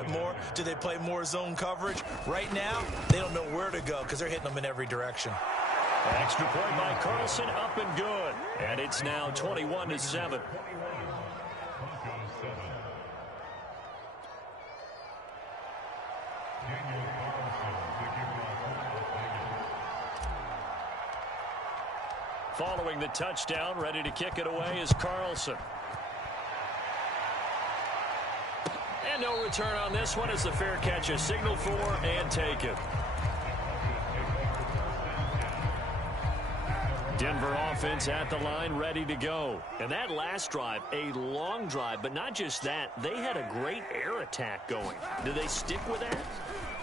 bit more? Do they play more zone coverage? Right now, they don't know where to go because they're hitting them in every direction. Extra point by Carlson, up and good. And it's now 21-7. Following the touchdown, ready to kick it away is Carlson. And no return on this one as the fair catch is signaled for and taken. Denver offense at the line, ready to go. And that last drive, a long drive, but not just that. They had a great air attack going. Do they stick with that?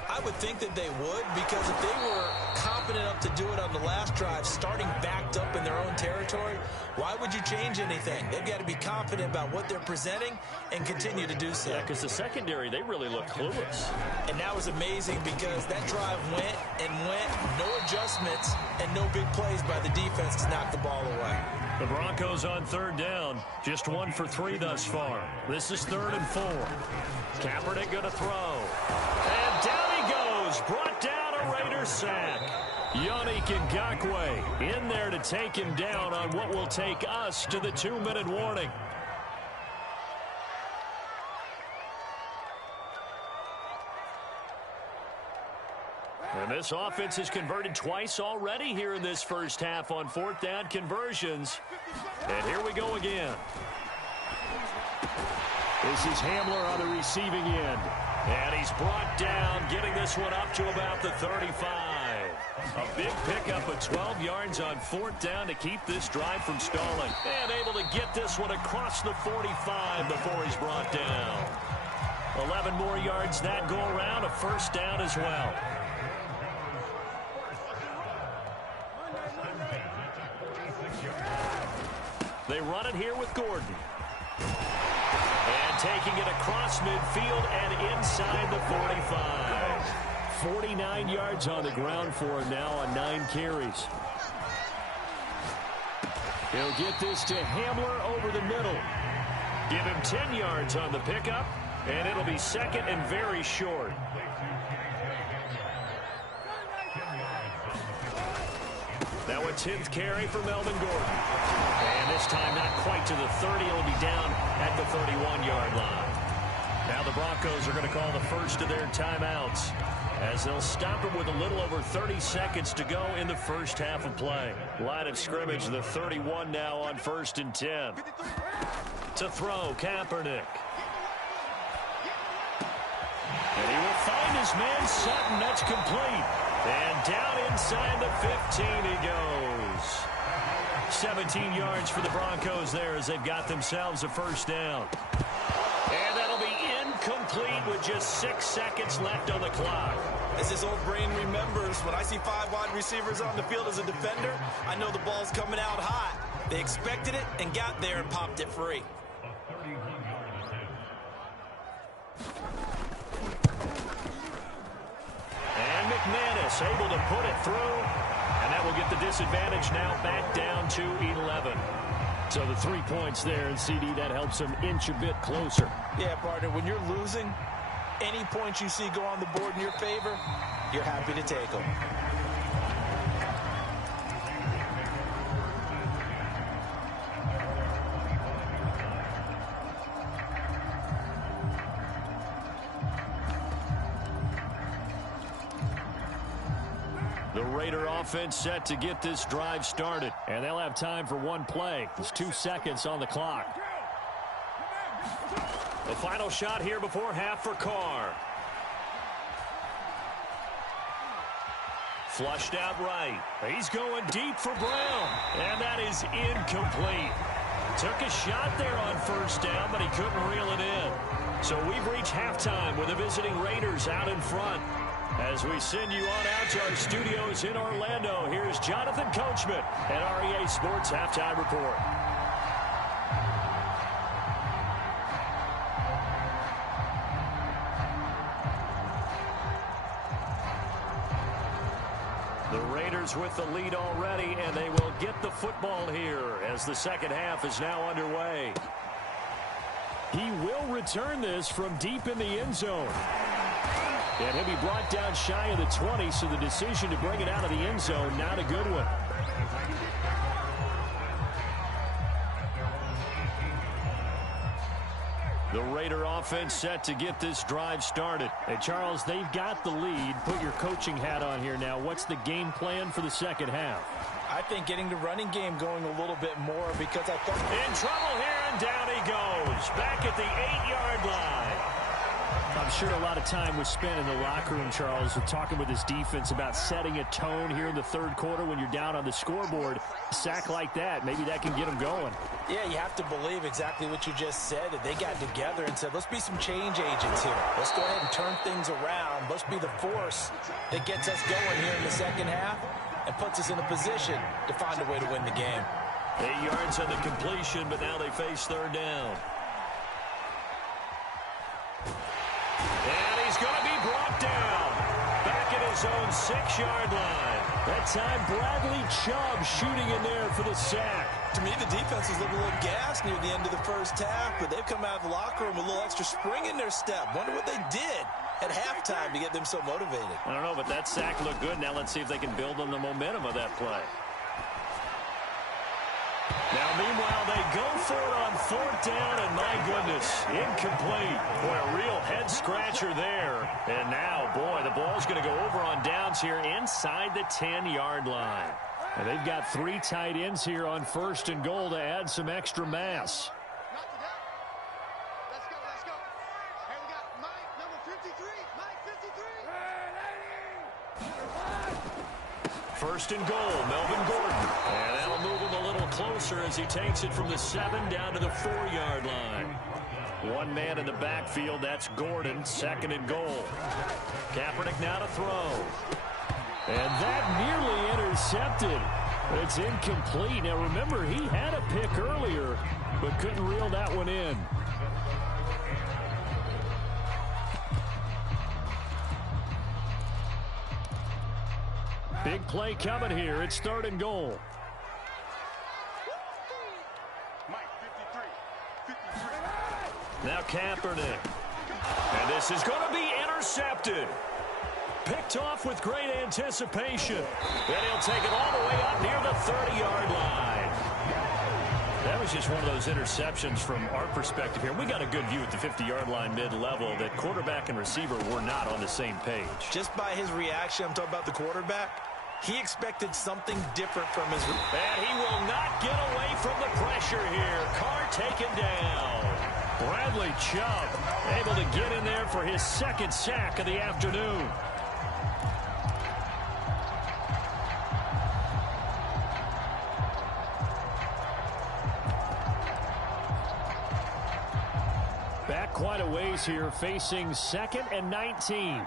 I would think that they would, because if they were confident enough to do it on the last drive, starting backed up in their own territory, why would you change anything? They've got to be confident about what they're presenting and continue to do so. Yeah, because the secondary, they really look clueless. And that was amazing because that drive went and went, no adjustments and no big plays by the defense to knock the ball away. The Broncos on third down, just 1 for 3 thus far. This is 3rd and 4. Kaepernick going to throw. And down he goes, brought down a Raiders sack. Yannick Ngakoue in there to take him down on what will take us to the 2-minute warning. And this offense has converted twice already here in this first half on 4th down conversions. And here we go again. This is Hamler on the receiving end. And he's brought down, getting this one up to about the 35. A big pickup of 12 yards on 4th down to keep this drive from stalling. And able to get this one across the 45 before he's brought down. 11 more yards that go around, a first down as well. They run it here with Gordon. And taking it across midfield and inside the 45. 49 yards on the ground for him now on 9 carries. He'll get this to Hamler over the middle. Give him 10 yards on the pickup, and it'll be second and very short. Now a 10th carry for Melvin Gordon. And this time not quite to the 30. It'll be down at the 31-yard line. Now the Broncos are going to call the first of their timeouts as they'll stop him with a little over 30 seconds to go in the first half of play. Line of scrimmage, the 31 now on 1st and 10. To throw, Kaepernick. And he will find his man Sutton. That's complete. And down inside the 15 he goes. 17 yards for the Broncos there as they've got themselves a first down. And that'll be incomplete with just 6 seconds left on the clock. As his old brain remembers, when I see 5 wide receivers on the field as a defender, I know the ball's coming out hot. They expected it and got there and popped it free. And McManus able to put it through. And that will get the disadvantage now back down to 11. So the 3 points there, and CD, that helps them inch a bit closer. Yeah, partner, when you're losing, any points you see go on the board in your favor, you're happy to take them. The Raider offense set to get this drive started, and they'll have time for one play. There's 2 seconds on the clock. The final shot here before half for Carr. Flushed out right. He's going deep for Brown, and that is incomplete. Took a shot there on first down, but he couldn't reel it in. So we've reached halftime with the visiting Raiders out in front. As we send you on out to our studios in Orlando, here's Jonathan Coachman at REA Sports Halftime Report. The Raiders with the lead already, and they will get the football here as the second half is now underway. He will return this from deep in the end zone. And he'll be brought down shy of the 20, so the decision to bring it out of the end zone, not a good one. The Raider offense set to get this drive started. Hey, Charles, they've got the lead. Put your coaching hat on here now. What's the game plan for the second half? I think getting the running game going a little bit more because I thought... In trouble here, and down he goes. Back at the 8-yard line. I'm sure a lot of time was spent in the locker room, Charles, talking with his defense about setting a tone here in the third quarter when you're down on the scoreboard. A sack like that, maybe that can get them going. Yeah, you have to believe exactly what you just said, that they got together and said, let's be some change agents here. Let's go ahead and turn things around. Let's be the force that gets us going here in the second half and puts us in a position to find a way to win the game. 8 yards on the completion, but now they face third down. And he's going to be brought down back at his own 6-yard line. That time, Bradley Chubb shooting in there for the sack. To me, the defense was looking a little gassed near the end of the first half, but they've come out of the locker room with a little extra spring in their step. Wonder what they did at halftime to get them so motivated. I don't know, but that sack looked good. Now let's see if they can build on the momentum of that play. Now, meanwhile, they go for it on fourth down, and my goodness, incomplete. Boy, a real head-scratcher there. And now, boy, the ball's going to go over on downs here inside the 10-yard line. And they've got 3 tight ends here on first and goal to add some extra mass. Let's go. Hey, we got Mike, number 53. Mike, 53. First and goal, Melvin Gordon. And that'll move him a little closer as he takes it from the 7 down to the 4-yard line. One man in the backfield, that's Gordon, second and goal. Kaepernick now to throw. And that nearly intercepted. It's incomplete. Now remember, he had a pick earlier, but couldn't reel that one in. Big play coming here. It's third and goal. Mike, 53. Now Kaepernick. And this is going to be intercepted. Picked off with great anticipation. Then he'll take it all the way up near the 30-yard line. That was just one of those interceptions from our perspective here. We got a good view at the 50-yard line mid-level that quarterback and receiver were not on the same page. Just by his reaction, I'm talking about the quarterback, he expected something different from his... And he will not get away from the pressure here. Carr taken down. Bradley Chubb able to get in there for his second sack of the afternoon. Back quite a ways here, facing 2nd and 19.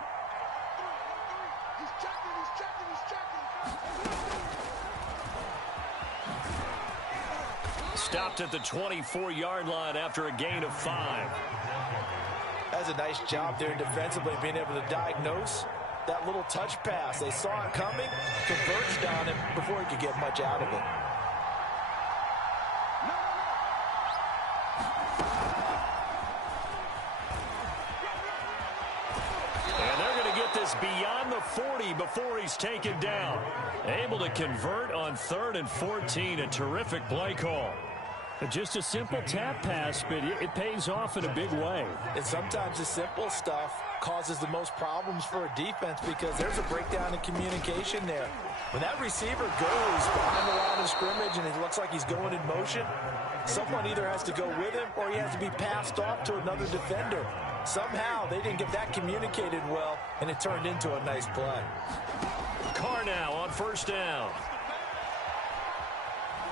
He's checking. Stopped at the 24-yard line after a gain of 5. That's a nice job there defensively, being able to diagnose that little touch pass. They saw it coming, converged on it before he could get much out of it. And they're going to get this beyond the 40 before he's taken down. Able to convert on 3rd and 14. A terrific play call. Just a simple tap pass, but it pays off in a big way. And sometimes the simple stuff causes the most problems for a defense because there's a breakdown in communication there. When that receiver goes behind the line of scrimmage and it looks like he's going in motion, someone either has to go with him or he has to be passed off to another defender. Somehow they didn't get that communicated well, and it turned into a nice play. Carr now on first down.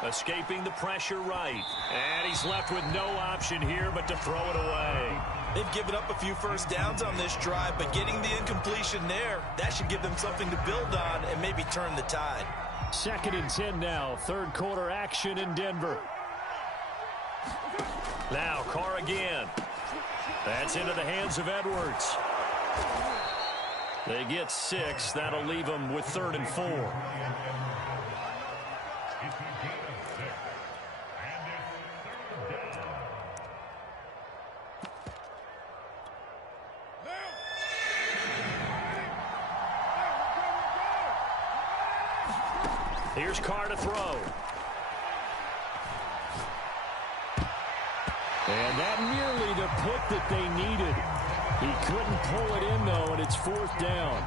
Escaping the pressure right. And he's left with no option here but to throw it away. They've given up a few first downs on this drive, but getting the incompletion there, that should give them something to build on and maybe turn the tide. 2nd and 10 now. Third quarter action in Denver. Now Carr again. That's into the hands of Edwards. They get 6. That'll leave them with 3rd and 4. Here's Carr to throw. And that nearly the pick that they needed. He couldn't pull it in, though, and it's fourth down.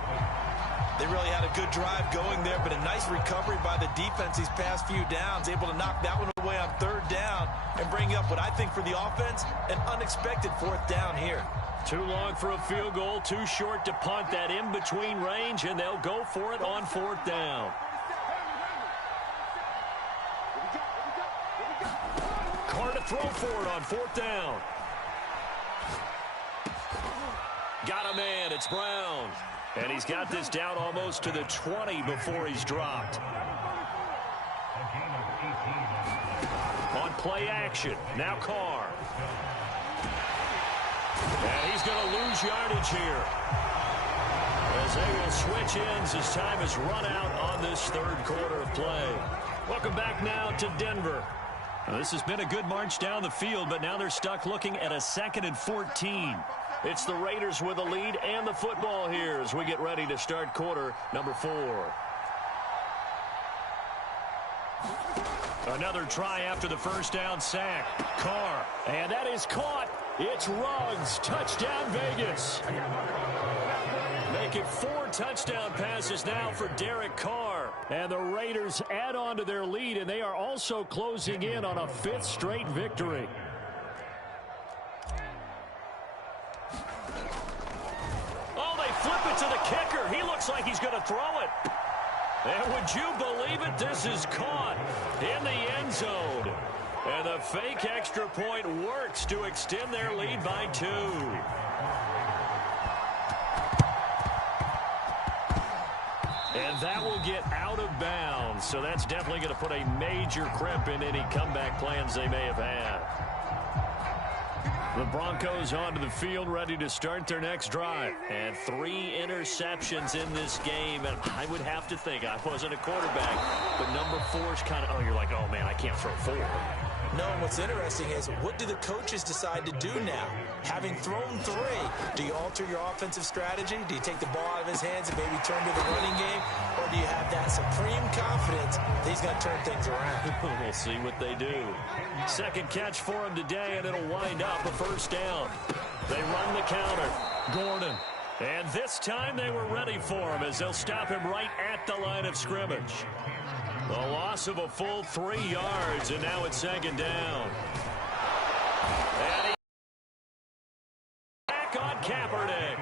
They really had a good drive going there, but a nice recovery by the defense these past few downs, able to knock that one away on third down and bring up what I think for the offense, an unexpected fourth down here. Too long for a field goal, too short to punt. That in-between range, and they'll go for it on fourth down. Carr to throw for it on fourth down. Got a man, it's Brown. And he's got this down almost to the 20 before he's dropped. On play action, now Carr. And he's going to lose yardage here, as they will switch ends as time is run out on this third quarter of play. Welcome back now to Denver. Now, this has been a good march down the field, but now they're stuck looking at a 2nd and 14. It's the Raiders with the lead and the football here as we get ready to start quarter number 4. Another try after the first down sack. Carr, and that is caught. It's Ruggs. Touchdown, Vegas. Make it 4 touchdown passes now for Derek Carr. And the Raiders add on to their lead, and they are also closing in on a 5th straight victory. Oh, they flip it to the kicker. He looks like he's going to throw it. And would you believe it? This is caught in the end zone. And the fake extra point works to extend their lead by 2. And that will get out of bounds. So that's definitely going to put a major crimp in any comeback plans they may have had. The Broncos onto the field, ready to start their next drive. And 3 interceptions in this game. And I would have to think, I wasn't a quarterback, but number 4 is kind of, oh, you're like, oh, man, I can't throw 4. No, and what's interesting is, what do the coaches decide to do now? Having thrown 3, do you alter your offensive strategy? Do you take the ball out of his hands and maybe turn to the running game? Or do you have that supreme confidence that he's going to turn things around? We'll see what they do. Second catch for him today, and it'll wind up a first down. They run the counter. Gordon. And this time they were ready for him as they'll stop him right at the line of scrimmage. A loss of a full 3 yards, and now it's 2nd down. And he's back on Kaepernick.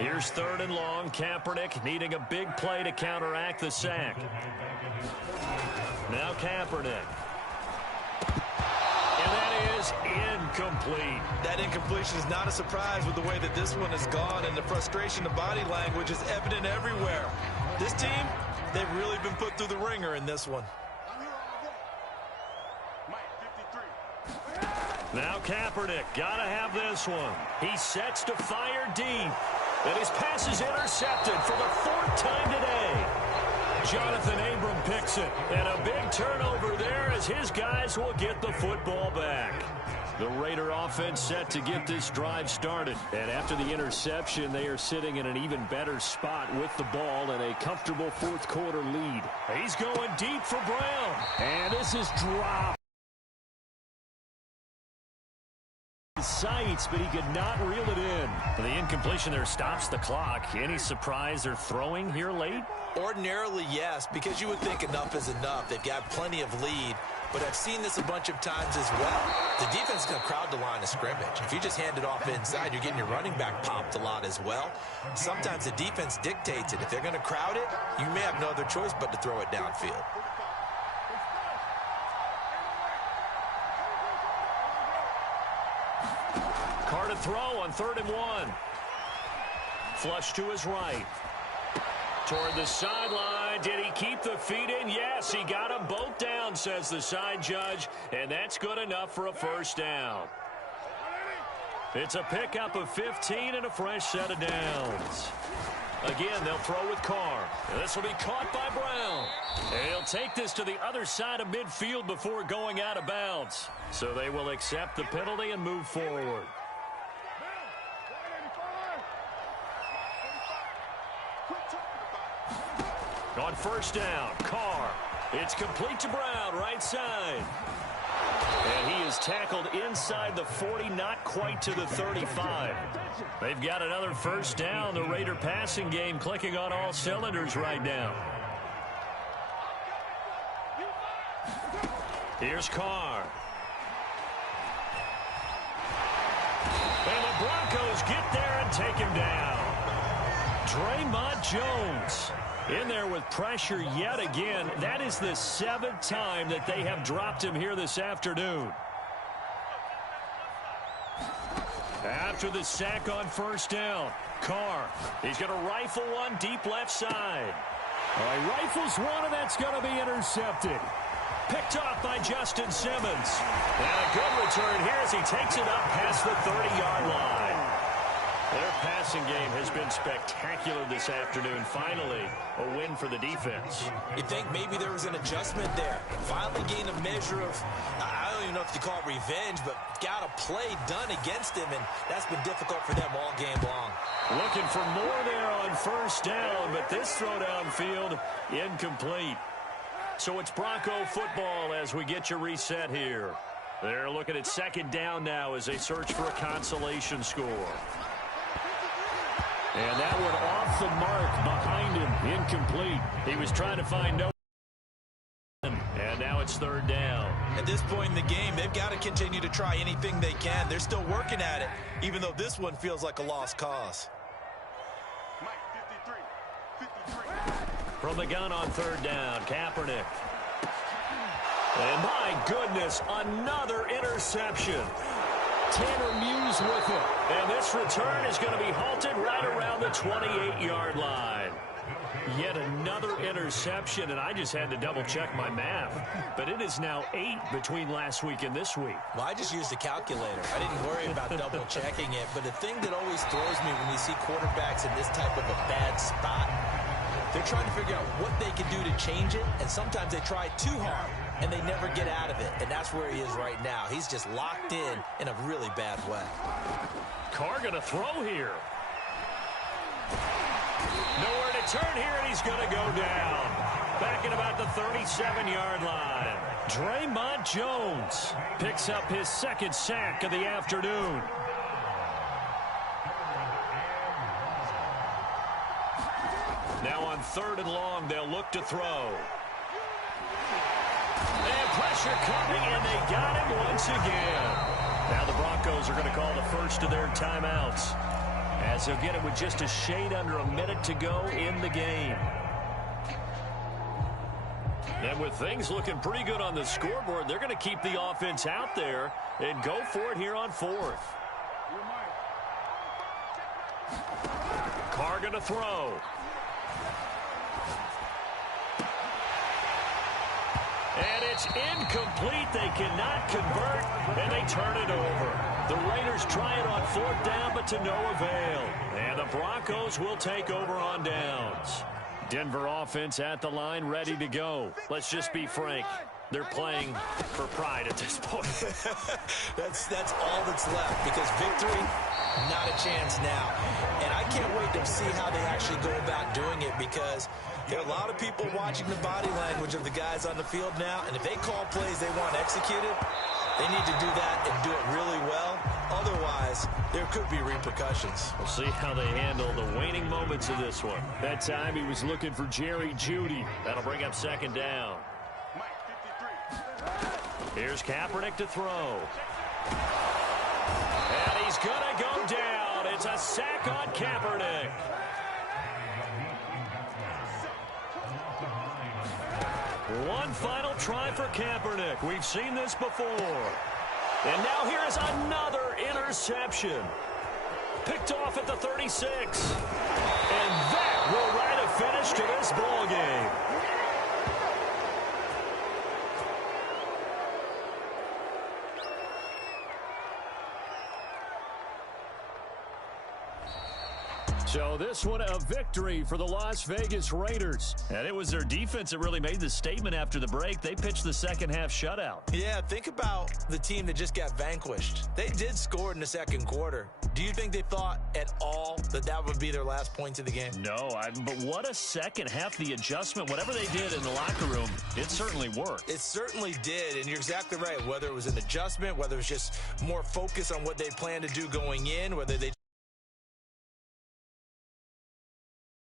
Here's 3rd and long. Kaepernick needing a big play to counteract the sack. Now Kaepernick. And that is incomplete. That incompletion is not a surprise with the way that this one has gone, and the frustration of body language is evident everywhere. This team, they've really been put through the ringer in this one. Now Kaepernick, gotta have this one. He sets to fire deep. And his pass is intercepted for the 4th time today. Jonathan Abram picks it. And a big turnover there as his guys will get the football back. The Raider offense set to get this drive started. And after the interception, they are sitting in an even better spot with the ball and a comfortable 4th quarter lead. He's going deep for Brown. And this is dropped. Sights, but he could not reel it in. The incompletion there stops the clock. Any surprise they're throwing here late? Ordinarily, yes, because you would think enough is enough. They've got plenty of lead. But I've seen this a bunch of times as well. The defense is going to crowd the line of scrimmage. If you just hand it off inside, you're getting your running back popped a lot as well. Sometimes the defense dictates it. If they're going to crowd it, you may have no other choice but to throw it downfield. Carr to throw on 3rd and 1. Flush to his right. Toward the sideline. Did he keep the feet in? Yes, he got them both down, says the side judge. And that's good enough for a first down. It's a pickup of 15 and a fresh set of downs. Again, they'll throw with Carr. This will be caught by Brown. And he'll take this to the other side of midfield before going out of bounds. So they will accept the penalty and move forward. On first down, Carr. It's complete to Brown, right side. And he is tackled inside the 40, not quite to the 35. They've got another first down. The Raider passing game clicking on all cylinders right now. Here's Carr. And the Broncos get there and take him down. Draymond Jones in there with pressure yet again. That is the 7th time that they have dropped him here this afternoon. After the sack on first down, Carr, he's going to rifle one deep left side. All right, rifles one, and that's going to be intercepted. Picked off by Justin Simmons. And a good return here as he takes it up past the 30-yard line. Their passing game has been spectacular this afternoon. Finally, a win for the defense. You think maybe there was an adjustment there. Finally gained a measure of, I don't even know if you call it revenge, but got a play done against him, and that's been difficult for them all game long. Looking for more there on first down, but this throw downfield incomplete. So it's Bronco football as we get you reset here. They're looking at second down now as they search for a consolation score. And that one off the mark behind him, incomplete. He was trying to find no. And now it's third down. At this point in the game, they've got to continue to try anything they can. They're still working at it, even though this one feels like a lost cause. From the gun on third down, Kaepernick. And my goodness, another interception. Tanner Muse with it. And this return is going to be halted right around the 28-yard line. Yet another interception, and I just had to double-check my math. But it is now 8 between last week and this week. Well, I just used a calculator. I didn't worry about double-checking it. But the thing that always throws me when you see quarterbacks in this type of a bad spot, they're trying to figure out what they can do to change it, and sometimes they try too hard, and they never get out of it, and that's where he is right now. He's just locked in a really bad way. Carr going to throw here. Nowhere to turn here, and he's going to go down. Back at about the 37-yard line. Draymond Jones picks up his second sack of the afternoon. Now on third and long, they'll look to throw. And pressure coming, and they got him once again. Now the Broncos are going to call the first of their timeouts, as they'll get it with just a shade under a minute to go in the game. And with things looking pretty good on the scoreboard, they're going to keep the offense out there and go for it here on fourth. Carr going to throw. And it's incomplete. They cannot convert, and they turn it over. The Raiders try it on fourth down, but to no avail. And the Broncos will take over on downs. Denver offense at the line, ready to go. Let's just be frank. They're playing for pride at this point. That's all that's left, because victory, not a chance now. And I can't wait to see how they actually go about doing it, because there are a lot of people watching the body language of the guys on the field now, and if they call plays they want executed, they need to do that and do it really well. Otherwise, there could be repercussions. We'll see how they handle the waning moments of this one. That time he was looking for Jerry Jeudy. That'll bring up second down. Here's Kaepernick to throw. And he's going to go down. It's a sack on Kaepernick. One final try for Kaepernick. We've seen this before. And now here is another interception. Picked off at the 36. And that will write a finish to this ball game. So this one a victory for the Las Vegas Raiders. And it was their defense that really made the statement after the break. They pitched the second half shutout. Yeah, think about the team that just got vanquished. They did score in the second quarter. Do you think they thought at all that that would be their last points of the game? No, but what a second half. The adjustment, whatever they did in the locker room, it certainly worked. It certainly did, and you're exactly right. Whether it was an adjustment, whether it was just more focus on what they planned to do going in, whether they